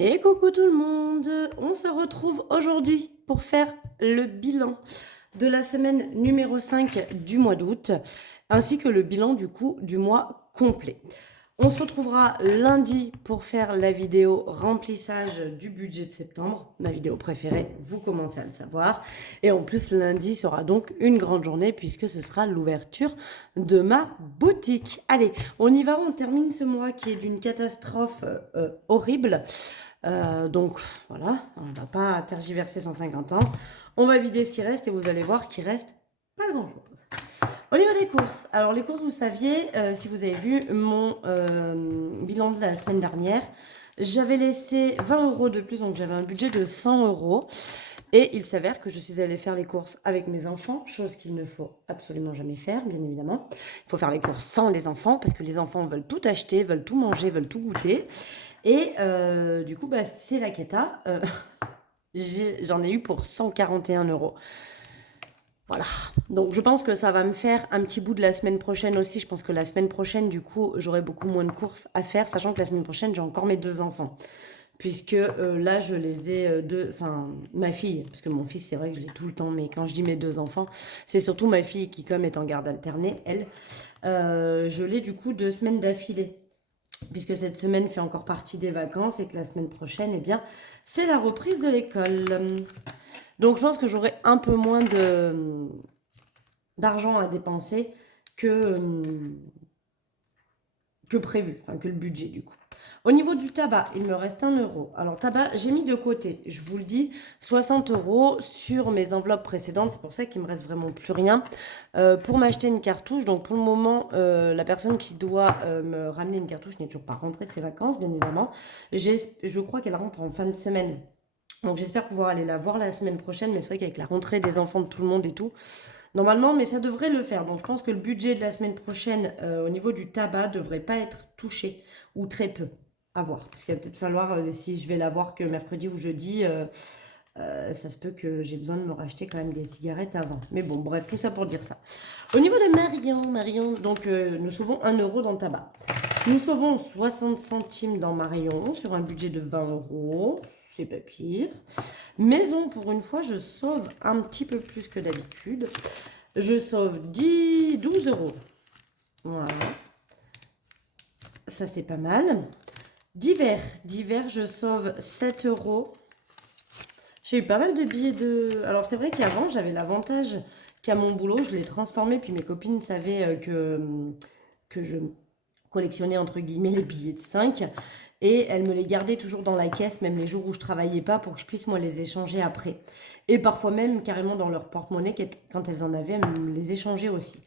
Et coucou tout le monde, on se retrouve aujourd'hui pour faire le bilan de la semaine numéro 5 du mois d'août, ainsi que le bilan du coup du mois complet. On se retrouvera lundi pour faire la vidéo remplissage du budget de septembre, ma vidéo préférée, vous commencez à le savoir. Et en plus, lundi sera donc une grande journée puisque ce sera l'ouverture de ma boutique. Allez, on y va, on termine ce mois qui est d'une catastrophe horrible. Donc voilà, on ne va pas tergiverser 150 ans. On va vider ce qui reste et vous allez voir qu'il reste pas grand-chose. Au niveau des courses, alors les courses, vous saviez, si vous avez vu mon bilan de la semaine dernière, j'avais laissé 20 euros de plus, donc j'avais un budget de 100 euros. Et il s'avère que je suis allée faire les courses avec mes enfants, chose qu'il ne faut absolument jamais faire, bien évidemment. Il faut faire les courses sans les enfants, parce que les enfants veulent tout acheter, veulent tout manger, veulent tout goûter. Et du coup, bah, c'est la cata. J'en ai eu pour 141 euros. Voilà. Donc je pense que ça va me faire un petit bout de la semaine prochaine aussi. Je pense que la semaine prochaine, du coup, j'aurai beaucoup moins de courses à faire, sachant que la semaine prochaine, j'ai encore mes deux enfants. Puisque là, je les ai deux... Enfin, ma fille, parce que mon fils, c'est vrai que je l'ai tout le temps, mais quand je dis mes deux enfants, c'est surtout ma fille qui, comme est en garde alternée, elle, je l'ai du coup 2 semaines d'affilée. Puisque cette semaine fait encore partie des vacances et que la semaine prochaine, eh bien, c'est la reprise de l'école. Donc, je pense que j'aurai un peu moins d'argent à dépenser que prévu, enfin que le budget du coup. Au niveau du tabac, il me reste 1 euro. Alors tabac, j'ai mis de côté, je vous le dis, 60 euros sur mes enveloppes précédentes, c'est pour ça qu'il me reste vraiment plus rien. Pour m'acheter une cartouche, donc pour le moment, la personne qui doit me ramener une cartouche n'est toujours pas rentrée de ses vacances, bien évidemment. Je crois qu'elle rentre en fin de semaine. Donc j'espère pouvoir aller la voir la semaine prochaine, mais c'est vrai qu'avec la rentrée des enfants de tout le monde et tout, normalement, mais ça devrait le faire. Donc je pense que le budget de la semaine prochaine au niveau du tabac devrait pas être touché, ou très peu. À voir. Parce qu'il va peut-être falloir, si je vais la voir que mercredi ou jeudi, ça se peut que j'ai besoin de me racheter quand même des cigarettes avant. Mais bon, bref, tout ça pour dire ça. Au niveau de Marion, donc nous sauvons 1 euro dans le tabac. Nous sauvons 60 centimes dans Marion sur un budget de 20 euros. C'est pas pire. Maison, pour une fois, je sauve un petit peu plus que d'habitude. Je sauve 12 euros. Voilà. Ça, c'est pas mal. Divers, je sauve 7 euros. J'ai eu pas mal de billets de... Alors, c'est vrai qu'avant, j'avais l'avantage qu'à mon boulot, je l'ai transformé, puis mes copines savaient que je collectionnais, entre guillemets, les billets de 5. Et elles me les gardaient toujours dans la caisse, même les jours où je travaillais pas, pour que je puisse, moi, les échanger après. Et parfois même, carrément, dans leur porte-monnaie, quand elles en avaient, elles me les échangeaient aussi.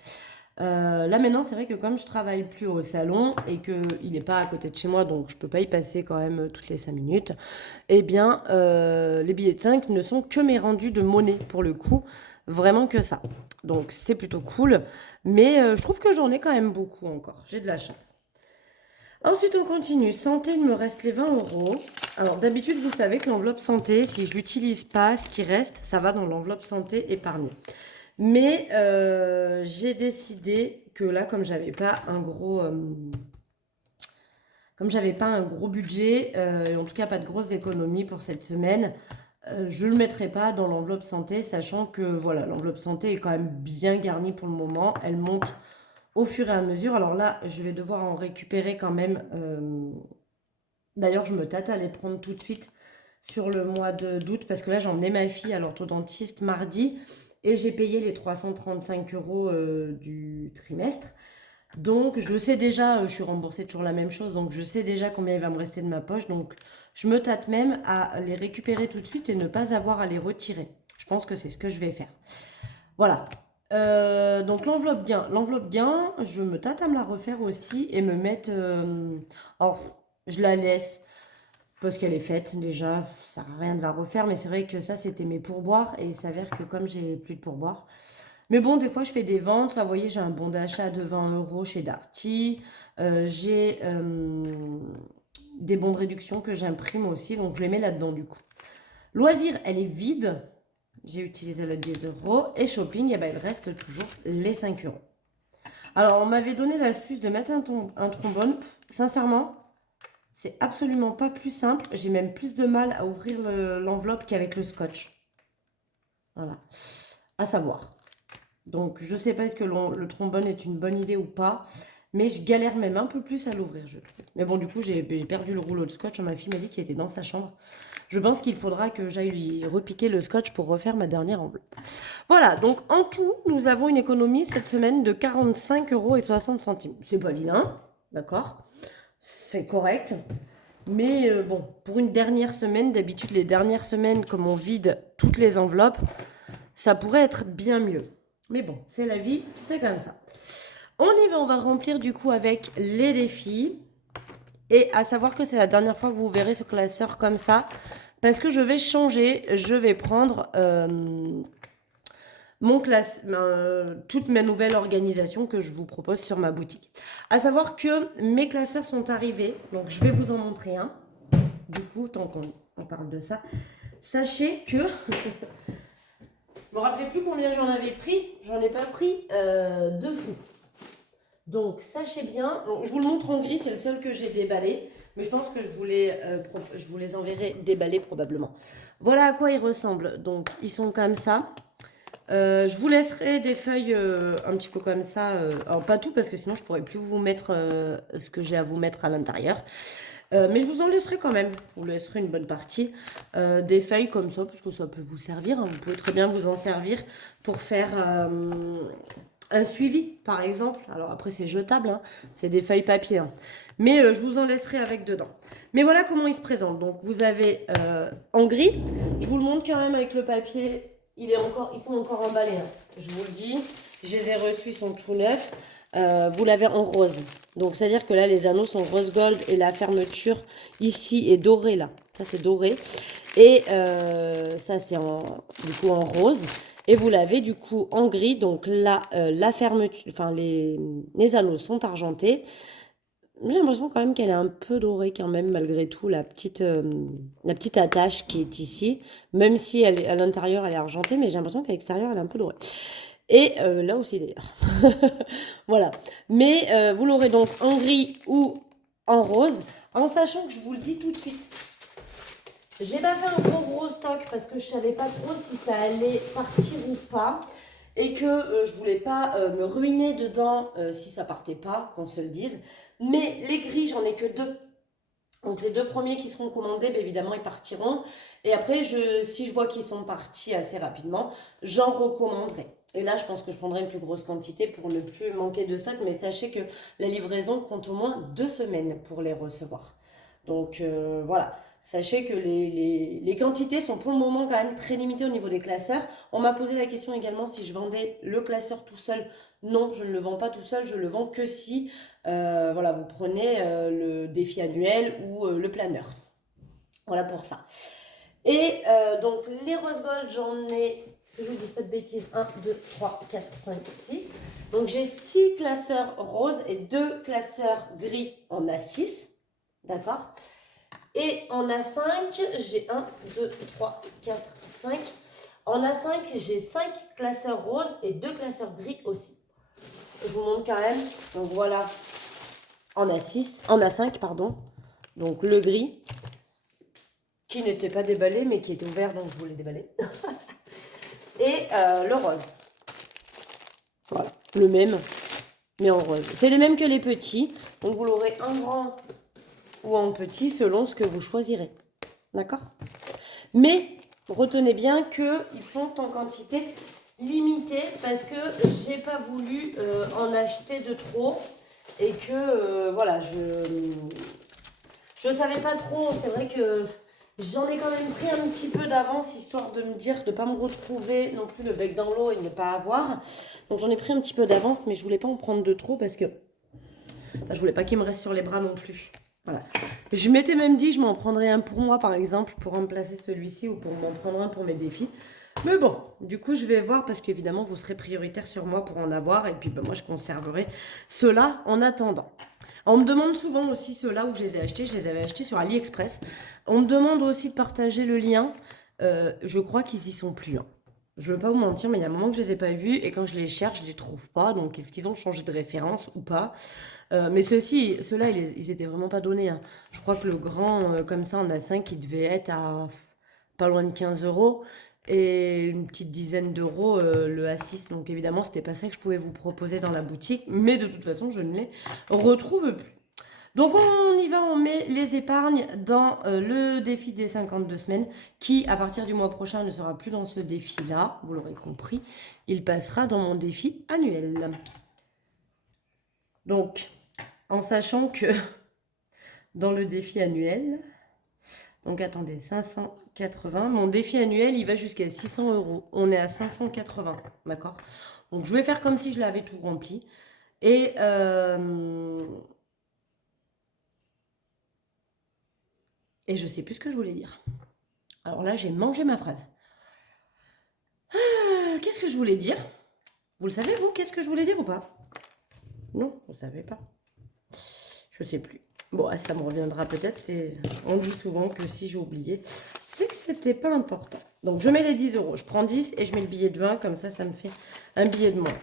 Là maintenant, c'est vrai que comme je travaille plus au salon et qu'il n'est pas à côté de chez moi, donc je peux pas y passer quand même toutes les 5 minutes, eh bien, les billets de 5 ne sont que mes rendus de monnaie pour le coup, vraiment que ça. Donc c'est plutôt cool, mais je trouve que j'en ai quand même beaucoup encore, j'ai de la chance. Ensuite, on continue. Santé, il me reste les 20 euros. Alors d'habitude, vous savez que l'enveloppe santé, si je l'utilise pas, ce qui reste, ça va dans l'enveloppe santé épargnée. Mais j'ai décidé que là, comme j'avais pas un gros budget, en tout cas pas de grosses économies pour cette semaine, je ne le mettrai pas dans l'enveloppe santé, sachant que voilà, l'enveloppe santé est quand même bien garnie pour le moment. Elle monte au fur et à mesure. Alors là, je vais devoir en récupérer quand même. D'ailleurs, je me tâte à les prendre tout de suite sur le mois d'août parce que là, j'emmenais ma fille à l'orthodontiste mardi et j'ai payé les 335 euros du trimestre. Donc, je sais déjà, je suis remboursée toujours la même chose, donc je sais déjà combien il va me rester de ma poche. Donc, je me tâte même à les récupérer tout de suite et ne pas avoir à les retirer. Je pense que c'est ce que je vais faire. Voilà. Donc, l'enveloppe bien, je me tâte à me la refaire aussi et me mettre. Alors, je la laisse parce qu'elle est faite déjà, ça sert à rien de la refaire, mais c'est vrai que ça c'était mes pourboires et il s'avère que comme j'ai plus de pourboires. Mais bon, des fois je fais des ventes, là vous voyez j'ai un bon d'achat de 20 euros chez Darty. J'ai des bons de réduction que j'imprime aussi, donc je les mets là-dedans du coup. Loisirs, elle est vide, j'ai utilisé la 10 euros, et shopping, eh ben, il reste toujours les 5 euros. Alors on m'avait donné l'astuce de mettre un trombone, sincèrement, C'est absolument pas plus simple. J'ai même plus de mal à ouvrir l'enveloppe qu'avec le scotch. Voilà. À savoir. Donc, je sais pas est-ce que le trombone est une bonne idée ou pas. Mais je galère même un peu plus à l'ouvrir, je trouve. Mais bon, du coup, j'ai perdu le rouleau de scotch. Ma fille m'a dit qu'il était dans sa chambre. Je pense qu'il faudra que j'aille lui repiquer le scotch pour refaire ma dernière enveloppe. Voilà, donc en tout, nous avons une économie cette semaine de 45,60 €. C'est pas vilain, d'accord? C'est correct. Mais bon, pour une dernière semaine, d'habitude les dernières semaines, comme on vide toutes les enveloppes, ça pourrait être bien mieux. Mais bon, c'est la vie, c'est comme ça. On y va, on va remplir du coup avec les défis. Et à savoir que c'est la dernière fois que vous verrez ce classeur comme ça. Parce que je vais changer, je vais prendre toute ma nouvelle organisation que je vous propose sur ma boutique. À savoir que mes classeurs sont arrivés, donc je vais vous en montrer un. Du coup, tant qu'on parle de ça, sachez que... Je me rappelais plus combien j'en avais pris, j'en ai pas pris de fou. Donc, sachez bien, je vous le montre en gris, c'est le seul que j'ai déballé, mais je pense que je vous les enverrai déballés probablement. Voilà à quoi ils ressemblent. Donc, ils sont comme ça. Je vous laisserai des feuilles un petit peu comme ça. Alors, pas tout, parce que sinon, je pourrais plus vous mettre ce que j'ai à vous mettre à l'intérieur. Mais je vous en laisserai quand même. Je vous laisserai une bonne partie. Des feuilles comme ça, parce que ça peut vous servir. Hein. Vous pouvez très bien vous en servir pour faire... un suivi, par exemple. Alors après, c'est jetable, hein. C'est des feuilles papier. Hein. Mais je vous en laisserai avec dedans. Mais voilà comment il se présente. Donc, vous avez en gris. Je vous le montre quand même avec le papier. Ils sont encore emballés. Hein. Je vous le dis. Je les ai reçus, ils sont tout neufs. Vous l'avez en rose. Donc, c'est-à-dire que là, les anneaux sont rose gold et la fermeture ici est dorée, là. Ça, c'est doré. Et ça, c'est du coup en rose. Et vous l'avez du coup en gris, donc là, la fermeture, enfin les anneaux sont argentés. J'ai l'impression quand même qu'elle est un peu dorée quand même, malgré tout, la petite attache qui est ici. Même si elle est, à l'intérieur, elle est argentée, mais j'ai l'impression qu'à l'extérieur, elle est un peu dorée. Et là aussi d'ailleurs. Voilà. Mais vous l'aurez donc en gris ou en rose, en sachant que je vous le dis tout de suite. J'ai pas fait un gros stock parce que je savais pas trop si ça allait partir ou pas. Et que je voulais pas me ruiner dedans si ça partait pas, qu'on se le dise. Mais les gris, j'en ai que 2. Donc les 2 premiers qui seront commandés, bah, évidemment, ils partiront. Et après, si je vois qu'ils sont partis assez rapidement, j'en recommanderai. Et là, je pense que je prendrai une plus grosse quantité pour ne plus manquer de stock. Mais sachez que la livraison compte au moins 2 semaines pour les recevoir. Donc voilà. Sachez que les quantités sont pour le moment quand même très limitées au niveau des classeurs. On m'a posé la question également si je vendais le classeur tout seul. Non, je ne le vends pas tout seul, je le vends que si voilà, vous prenez le défi annuel ou le planeur. Voilà pour ça. Et donc les rose gold, j'en ai, que je vous dise pas de bêtises, 1, 2, 3, 4, 5, 6. Donc j'ai 6 classeurs roses et 2 classeurs gris en A6. D'accord ? Et en A5, j'ai 1, 2, 3, 4, 5. En A5, j'ai 5 classeurs roses et 2 classeurs gris aussi. Je vous montre quand même. Donc voilà, en A5, pardon. Donc le gris, qui n'était pas déballé, mais qui était ouvert, donc je voulais déballer. Et le rose. Voilà, le même, mais en rose. C'est les mêmes que les petits. Donc vous l'aurez en grand ou en petit selon ce que vous choisirez. D'accord ? Mais retenez bien qu'ils sont en quantité limitée parce que j'ai pas voulu en acheter de trop et que voilà, je savais pas trop. C'est vrai que j'en ai quand même pris un petit peu d'avance histoire de me dire de ne pas me retrouver non plus le bec dans l'eau et de ne pas avoir. Donc j'en ai pris un petit peu d'avance, mais je voulais pas en prendre de trop parce que je voulais pas qu'il me reste sur les bras non plus. Voilà. Je m'étais même dit, je m'en prendrais un pour moi, par exemple, pour remplacer celui-ci ou pour m'en prendre un pour mes défis. Mais bon, du coup, je vais voir parce qu'évidemment, vous serez prioritaire sur moi pour en avoir. Et puis, ben, moi, je conserverai ceux-là en attendant. On me demande souvent aussi ceux-là où je les ai achetés. Je les avais achetés sur AliExpress. On me demande aussi de partager le lien. Je crois qu'ils y sont plus. Hein. Je veux pas vous mentir, mais il y a un moment que je les ai pas vus et quand je les cherche, je les trouve pas. Donc, est-ce qu'ils ont changé de référence ou pas? Mais ceux-là, ils étaient vraiment pas donnés, hein. Je crois que le grand, comme ça, on a 5, il devait être à pas loin de 15 euros et une petite dizaine d'euros le A6. Donc, évidemment, c'était pas ça que je pouvais vous proposer dans la boutique. Mais de toute façon, je ne les retrouve plus. Donc on y va, on met les épargnes dans le défi des 52 semaines qui, à partir du mois prochain, ne sera plus dans ce défi-là, vous l'aurez compris, il passera dans mon défi annuel. Donc, en sachant que dans le défi annuel, donc attendez, 580, mon défi annuel, il va jusqu'à 600 euros. On est à 580, d'accord? Donc je vais faire comme si je l'avais tout rempli. Et... Et je sais plus ce que je voulais dire. Alors là, j'ai mangé ma phrase. Qu'est-ce que je voulais dire? Vous le savez, vous, qu'est-ce que je voulais dire ou pas? Non, vous ne savez pas. Je sais plus. Bon, ça me reviendra peut-être. On dit souvent que si j'ai oublié, c'est que c'était pas important. Donc, je mets les 10 euros. Je prends 10 et je mets le billet de 20. Comme ça me fait un billet de moins.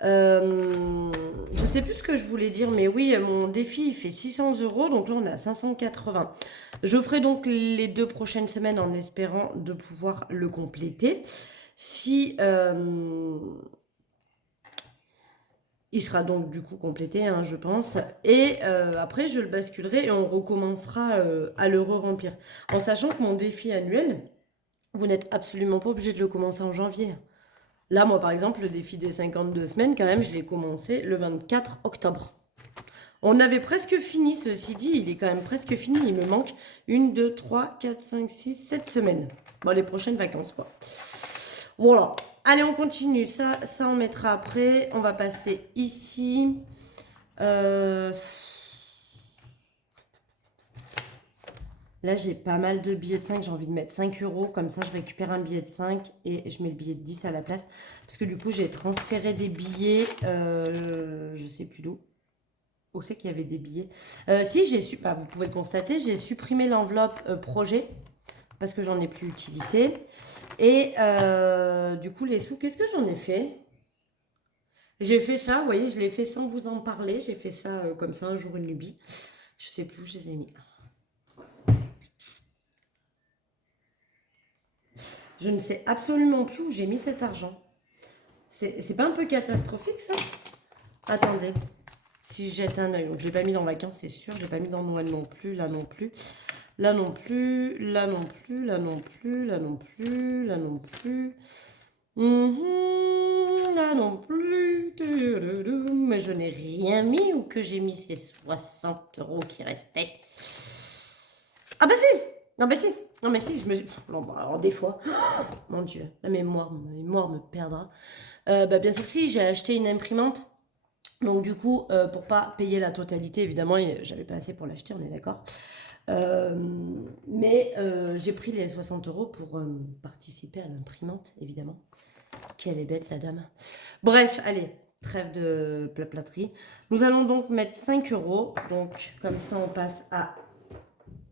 Je sais plus ce que je voulais dire, mais oui, mon défi il fait 600 euros, donc là on est à 580. Je ferai donc les 2 prochaines semaines en espérant de pouvoir le compléter. Si il sera donc du coup complété, hein, je pense. Et après je le basculerai et on recommencera à le re-remplir. En sachant que mon défi annuel, vous n'êtes absolument pas obligé de le commencer en janvier. Là, moi, par exemple, le défi des 52 semaines, quand même, je l'ai commencé le 24 octobre. On avait presque fini, ceci dit, il est quand même presque fini. Il me manque 1, 2, 3, 4, 5, 6, 7 semaines. Bon, les prochaines vacances, quoi. Voilà. Allez, on continue. Ça on mettra après. On va passer ici. Là, j'ai pas mal de billets de 5. J'ai envie de mettre 5 euros. Comme ça, je récupère un billet de 5 et je mets le billet de 10 à la place. Parce que du coup, j'ai transféré des billets. Je sais plus d'où. Où c'est qu'il y avait des billets? Si, vous pouvez le constater, j'ai supprimé l'enveloppe projet. Parce que j'en ai plus utilité. Et du coup, les sous, qu'est-ce que j'en ai fait? J'ai fait ça, vous voyez, je l'ai fait sans vous en parler. J'ai fait ça comme ça, un jour, une lubie. Je sais plus où je les ai mis. Je ne sais absolument plus où j'ai mis cet argent. C'est pas un peu catastrophique, ça? Attendez. Si je jette un œil. Donc, je l'ai pas mis dans vacances, c'est sûr. Je l'ai pas mis dans Noël non plus. Là non plus. Là non plus. Là non plus. Là non plus. Là non plus. Là non plus. Là non plus. Mais je n'ai rien mis ou que j'ai mis ces 60 euros qui restaient. Ah bah si! Non bah si! Non mais si, je me suis... Non, bah, alors des fois... Oh, mon Dieu, la mémoire me perdra. Bah, bien sûr que si, j'ai acheté une imprimante. Donc du coup, pour pas payer la totalité, évidemment, j'avais pas assez pour l'acheter, on est d'accord. Mais j'ai pris les 60 euros pour participer à l'imprimante, évidemment. Quelle est bête la dame. Bref, allez, trêve de platerie. Nous allons donc mettre 5 euros. Donc comme ça, on passe à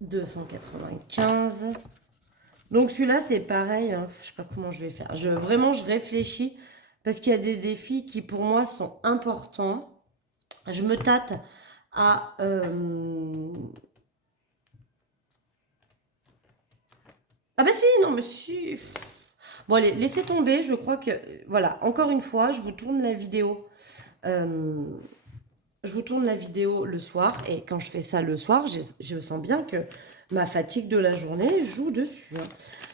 295. Donc celui-là, c'est pareil. Hein, je sais pas comment je vais faire. Vraiment, je réfléchis parce qu'il y a des défis qui, pour moi, sont importants. Je me tâte à... Ah bah si, non, mais si... Bon, allez, laissez tomber. Je crois que... Voilà, encore une fois, je vous tourne la vidéo. Je vous tourne la vidéo le soir. Et quand je fais ça le soir, je sens bien que ma fatigue de la journée joue dessus. Hein.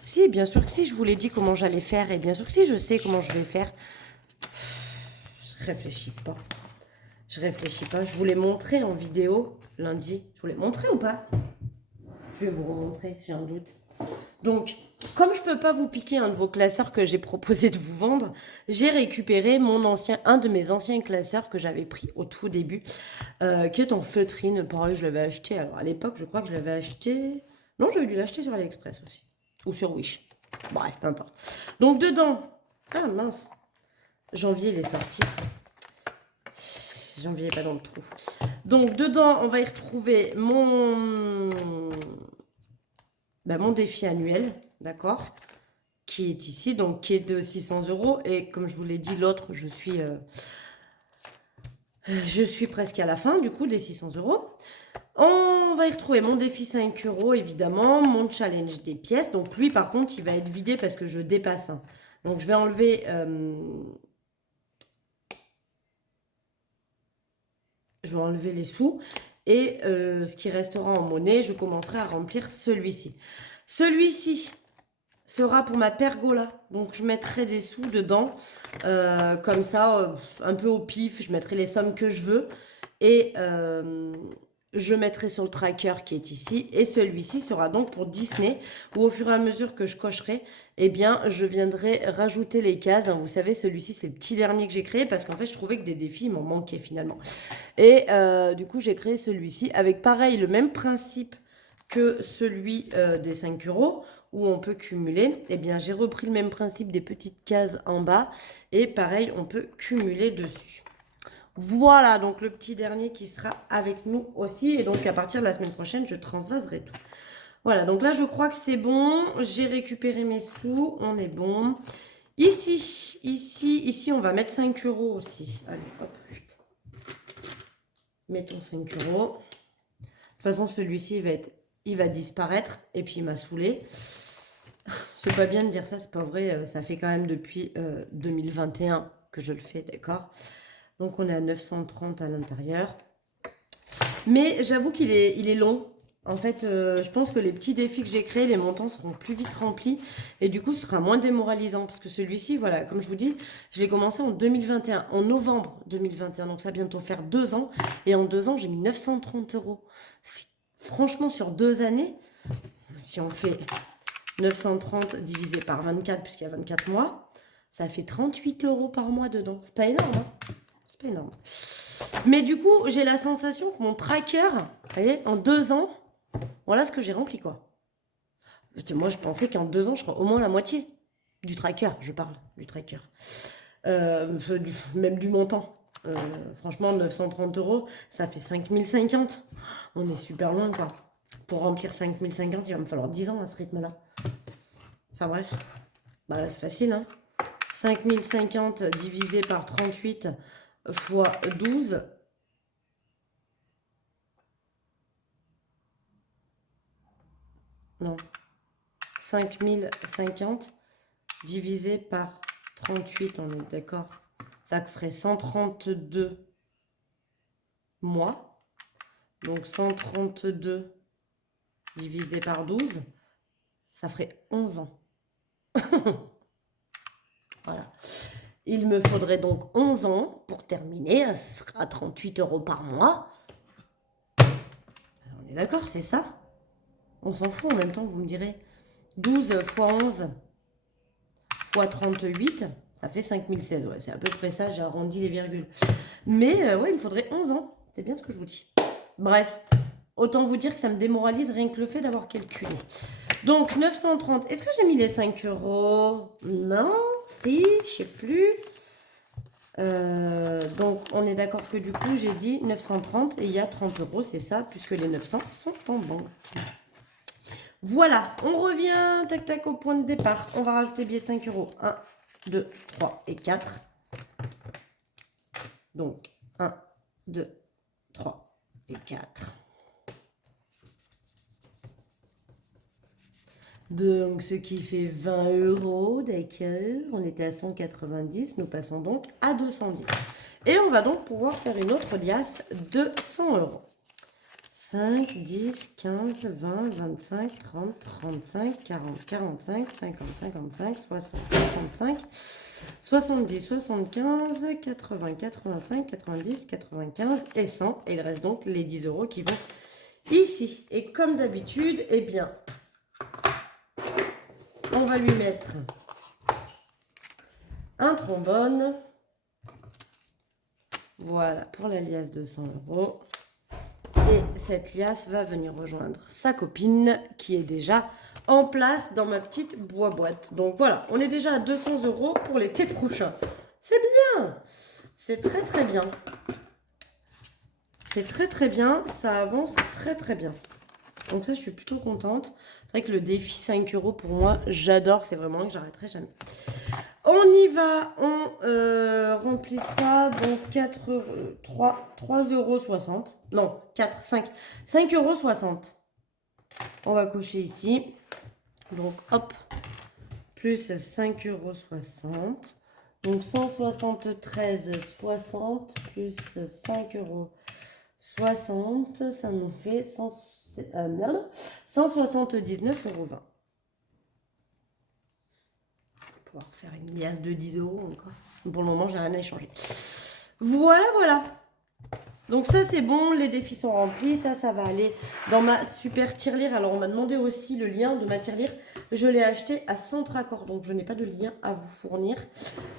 Si, bien sûr que si, je vous l'ai dit comment j'allais faire. Et bien sûr que si, je sais comment je vais faire. Je réfléchis pas. Je réfléchis pas. Je vous l'ai montré en vidéo lundi. Je vous l'ai montré ou pas? Je vais vous remontrer, j'ai un doute. Donc, comme je ne peux pas vous piquer un de vos classeurs que j'ai proposé de vous vendre, j'ai récupéré un de mes anciens classeurs que j'avais pris au tout début, qui est en feutrine. Pareil, je l'avais acheté. Alors, à l'époque, je crois que je l'avais acheté... Non, j'avais dû l'acheter sur AliExpress aussi. Ou sur Wish. Bref, peu importe. Donc, dedans... Ah, mince. Janvier, il est sorti. Janvier n'est pas dans le trou. Donc, dedans, on va y retrouver mon défi annuel, d'accord, qui est ici, donc qui est de 600 €. Et comme je vous l'ai dit, l'autre, je suis presque à la fin du coup des 600 €. On va y retrouver mon défi 5 € évidemment, mon challenge des pièces. Donc lui par contre il va être vidé parce que je dépasse. Donc je vais enlever les sous. Et ce qui restera en monnaie, je commencerai à remplir celui-ci. Celui-ci sera pour ma pergola. Donc je mettrai des sous dedans. Comme ça, un peu au pif. Je mettrai les sommes que je veux. Et je mettrai sur le tracker qui est ici. Et celui-ci sera donc pour Disney. Où au fur et à mesure que je cocherai, eh bien, je viendrai rajouter les cases. Vous savez, celui-ci, c'est le petit dernier que j'ai créé. Parce qu'en fait, je trouvais que des défis m'en manquaient finalement. Et du coup, j'ai créé celui-ci avec pareil, le même principe que celui des 5 €. Où on peut cumuler. Eh bien, j'ai repris le même principe des petites cases en bas. Et pareil, on peut cumuler dessus. Voilà, donc le petit dernier qui sera avec nous aussi. Et donc, à partir de la semaine prochaine, je transvaserai tout. Voilà, donc là, je crois que c'est bon. J'ai récupéré mes sous. On est bon. Ici, on va mettre 5 € aussi. Allez, hop, putain. Mettons 5 €. De toute façon, celui-ci, il va disparaître. Et puis, il m'a saoulé. C'est pas bien de dire ça, c'est pas vrai. Ça fait quand même depuis 2021 que je le fais, d'accord? Donc, on est à 930 à l'intérieur. Mais j'avoue qu'il est long. En fait, je pense que les petits défis que j'ai créés, les montants seront plus vite remplis. Et du coup, ce sera moins démoralisant. Parce que celui-ci, voilà, comme je vous dis, je l'ai commencé en 2021, en novembre 2021. Donc, ça va bientôt faire 2 ans. Et en 2 ans, j'ai mis 930 €. Franchement, sur 2 années, si on fait 930 divisé par 24, puisqu'il y a 24 mois, ça fait 38 € par mois dedans. C'est pas énorme, hein? C'est pas énorme. Mais du coup, j'ai la sensation que mon tracker, vous voyez, en 2 ans, voilà ce que j'ai rempli, quoi. Moi, je pensais qu'en 2 ans, je ferais au moins la moitié du tracker. Je parle du tracker. Même du montant. Franchement, 930 €, ça fait 5050. On est super loin, quoi. Pour remplir 5050, il va me falloir 10 ans à ce rythme-là. Enfin bref, bah, c'est facile, hein. 5050 divisé par 38 fois 12. Non. 5050 divisé par 38, on est d'accord. Ça ferait 132 mois. Donc 132 divisé par 12, ça ferait 11 ans. Voilà. Il me faudrait donc 11 ans pour terminer. Ce sera 38 € par mois. On est d'accord, c'est ça? On s'en fout en même temps, vous me direz. 12 fois 11 fois 38, ça fait 5016. Ouais, c'est à peu près ça, j'ai arrondi les virgules. Mais ouais, il me faudrait 11 ans. C'est bien ce que je vous dis. Bref, autant vous dire que ça me démoralise rien que le fait d'avoir calculé. Donc, 930. Est-ce que j'ai mis les 5 €? Non, si, je sais plus. Donc, on est d'accord que du coup, j'ai dit 930 et il y a 30 €, c'est ça, puisque les 900 sont en banque. Voilà, on revient tac tac au point de départ. On va rajouter billets de 5 €. 1, 2, 3 et 4. Donc, 1, 2, 3 et 4. Donc, ce qui fait 20 €, d'accord. On était à 190, nous passons donc à 210. Et on va donc pouvoir faire une autre liasse de 100 €. 5, 10, 15, 20, 25, 30, 35, 40, 45, 50, 55, 60, 65, 70, 75, 80, 85, 90, 95 et 100. Et il reste donc les 10 € qui vont ici. Et comme d'habitude, eh bien, on va lui mettre un trombone. Voilà, pour la liasse de 100 €. Et cette liasse va venir rejoindre sa copine qui est déjà en place dans ma petite boîte. Donc voilà, on est déjà à 200 € pour l'été prochain. C'est bien! C'est très très bien. C'est très très bien, ça avance très très bien. Donc ça, je suis plutôt contente. C'est vrai que le défi 5 euros, pour moi, j'adore. C'est vraiment que j'arrêterai jamais. On y va, on remplit ça, donc 3,60 €. Non, 4, 5. 5,60 €. On va cocher ici. Donc, hop, plus 5,60 €. Donc, 173,60 plus 5,60 €, ça nous fait 179,20 €. Pouvoir faire une liasse de 10 € encore. Pour le moment, j'ai rien à échanger. Voilà, voilà. Donc ça, c'est bon. Les défis sont remplis. Ça va aller dans ma super tirelire. Alors, on m'a demandé aussi le lien de ma tirelire. Je l'ai acheté à Centracor. Donc, je n'ai pas de lien à vous fournir.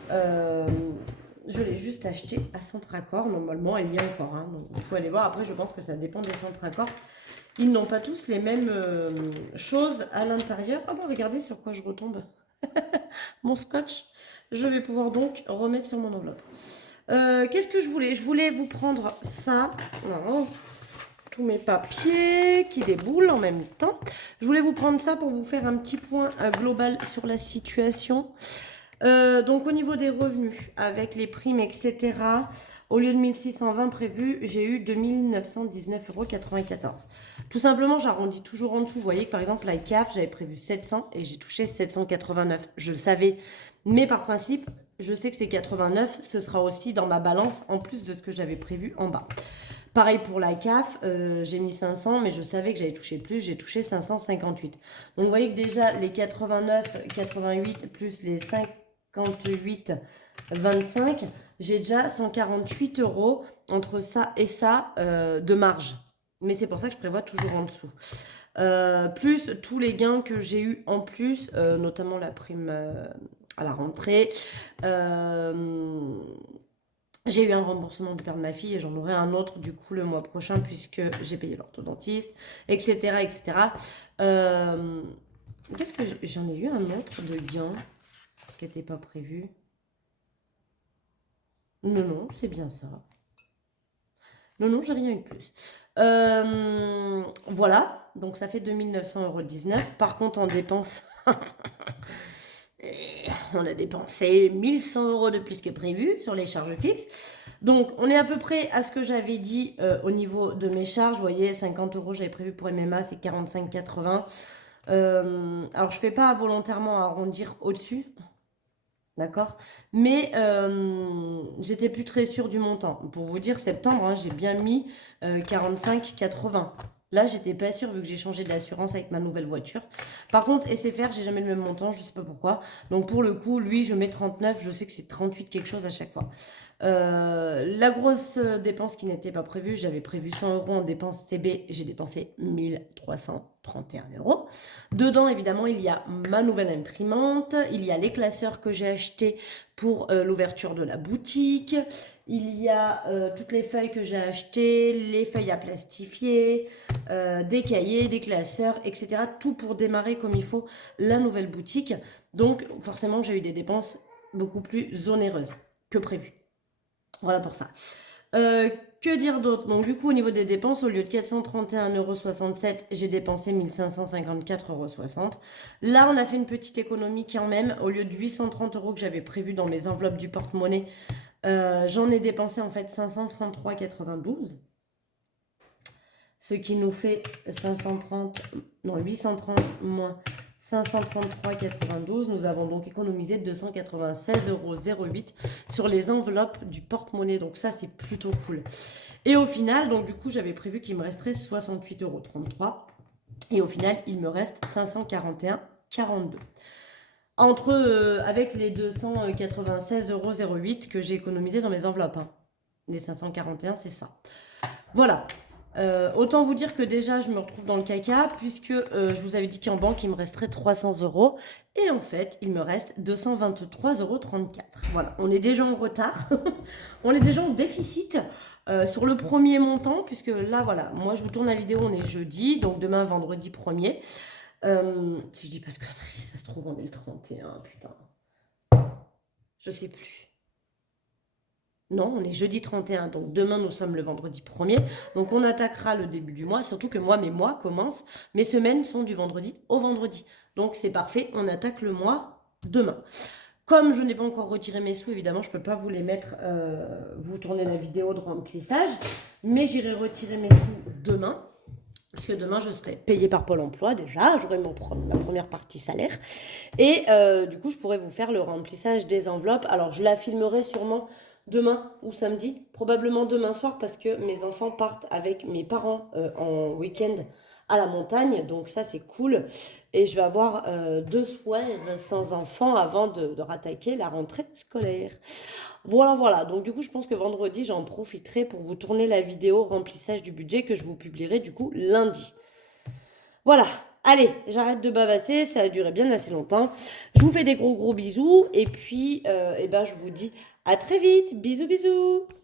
Je l'ai juste acheté à Centracor. Normalement, elle y est encore. Hein. Donc, il faut aller voir. Après, je pense que ça dépend des Centracor. Ils n'ont pas tous les mêmes choses à l'intérieur. Ah bah, regardez sur quoi je retombe. Mon scotch. Je vais pouvoir donc remettre sur mon enveloppe. Qu'est-ce que je voulais? Je voulais vous prendre ça. Non, tous mes papiers qui déboulent en même temps. Je voulais vous prendre ça pour vous faire un petit point global sur la situation. Donc au niveau des revenus, avec les primes, etc., au lieu de 1620 prévus, j'ai eu 2919,94 €. Tout simplement, j'arrondis toujours en dessous. Vous voyez que par exemple, la CAF, j'avais prévu 700 et j'ai touché 789. Je le savais, mais par principe, je sais que c'est 89. Ce sera aussi dans ma balance en plus de ce que j'avais prévu en bas. Pareil pour la CAF, j'ai mis 500, mais je savais que j'allais toucher plus, j'ai touché 558. Donc vous voyez que déjà les 89, 88 plus les 58, 25, j'ai déjà 148 € entre ça et ça de marge. Mais c'est pour ça que je prévois toujours en dessous. Plus tous les gains que j'ai eu en plus, notamment la prime à la rentrée. J'ai eu un remboursement du père de ma fille et j'en aurai un autre du coup le mois prochain puisque j'ai payé l'orthodontiste, etc. etc. Qu'est-ce que j'en ai eu un autre de gain qui n'était pas prévu? Non, non, c'est bien ça. Non, non, j'ai rien eu de plus. Voilà, donc ça fait 2919 €. Par contre, en dépenses, on a dépensé 1100 € de plus que prévu sur les charges fixes. Donc, on est à peu près à ce que j'avais dit au niveau de mes charges. Vous voyez, 50 € j'avais prévu pour MMA, c'est 45,80 €. Alors, je ne fais pas volontairement arrondir au-dessus. D'accord. Mais j'étais plus très sûre du montant. Pour vous dire, septembre, hein, j'ai bien mis 45,80 €. Là, j'étais pas sûre vu que j'ai changé d'assurance avec ma nouvelle voiture. Par contre, SFR, j'ai jamais le même montant, je sais pas pourquoi. Donc pour le coup, lui, je mets 39, je sais que c'est 38 quelque chose à chaque fois. La grosse dépense qui n'était pas prévue, j'avais prévu 100 € en dépenses CB, j'ai dépensé 1331 €. Dedans, évidemment, il y a ma nouvelle imprimante, il y a les classeurs que j'ai achetés pour l'ouverture de la boutique, il y a toutes les feuilles que j'ai achetées, les feuilles à plastifier, des cahiers, des classeurs, etc. Tout pour démarrer comme il faut la nouvelle boutique. Donc, forcément, j'ai eu des dépenses beaucoup plus onéreuses que prévu. Voilà pour ça. Que dire d'autre? Donc du coup au niveau des dépenses, au lieu de 431,67 €, j'ai dépensé 1554,60 €. Là on a fait une petite économie quand même. Au lieu de 830 € que j'avais prévu dans mes enveloppes du porte-monnaie, j'en ai dépensé en fait 533,92 €. Ce qui nous fait 830 moins 533,92. Nous avons donc économisé 296,08 € sur les enveloppes du porte-monnaie. Donc ça, c'est plutôt cool. Et au final, donc du coup, j'avais prévu qu'il me resterait 68,33 €. Et au final, il me reste 541,42 €. Avec les 296,08 € que j'ai économisé dans mes enveloppes. Hein. Les 541, c'est ça. Voilà. Autant vous dire que déjà je me retrouve dans le caca puisque je vous avais dit qu'en banque il me resterait 300 € et en fait il me reste 223,34 €. Voilà, on est déjà en retard, on est déjà en déficit sur le premier montant puisque là voilà, moi je vous tourne la vidéo, on est jeudi, donc demain vendredi 1er. Si je dis pas de conneries, ça se trouve on est le 31, putain. Je sais plus. Non, on est jeudi 31, donc demain nous sommes le vendredi 1er. Donc on attaquera le début du mois, surtout que moi, mes mois commencent, mes semaines sont du vendredi au vendredi. Donc c'est parfait, on attaque le mois demain. Comme je n'ai pas encore retiré mes sous, évidemment, je ne peux pas vous les mettre, vous tourner la vidéo de remplissage, mais j'irai retirer mes sous demain. Parce que demain, je serai payée par Pôle emploi déjà, j'aurai ma première partie salaire. Et du coup, je pourrai vous faire le remplissage des enveloppes. Alors, je la filmerai sûrement demain ou samedi, probablement demain soir, parce que mes enfants partent avec mes parents en week-end à la montagne. Donc ça, c'est cool. Et je vais avoir 2 soirs sans enfants avant de rattaquer la rentrée scolaire. Voilà, voilà. Donc du coup, je pense que vendredi, j'en profiterai pour vous tourner la vidéo remplissage du budget que je vous publierai du coup lundi. Voilà. Allez, j'arrête de bavasser, ça a duré bien assez longtemps. Je vous fais des gros bisous et puis je vous dis à très vite. Bisous bisous.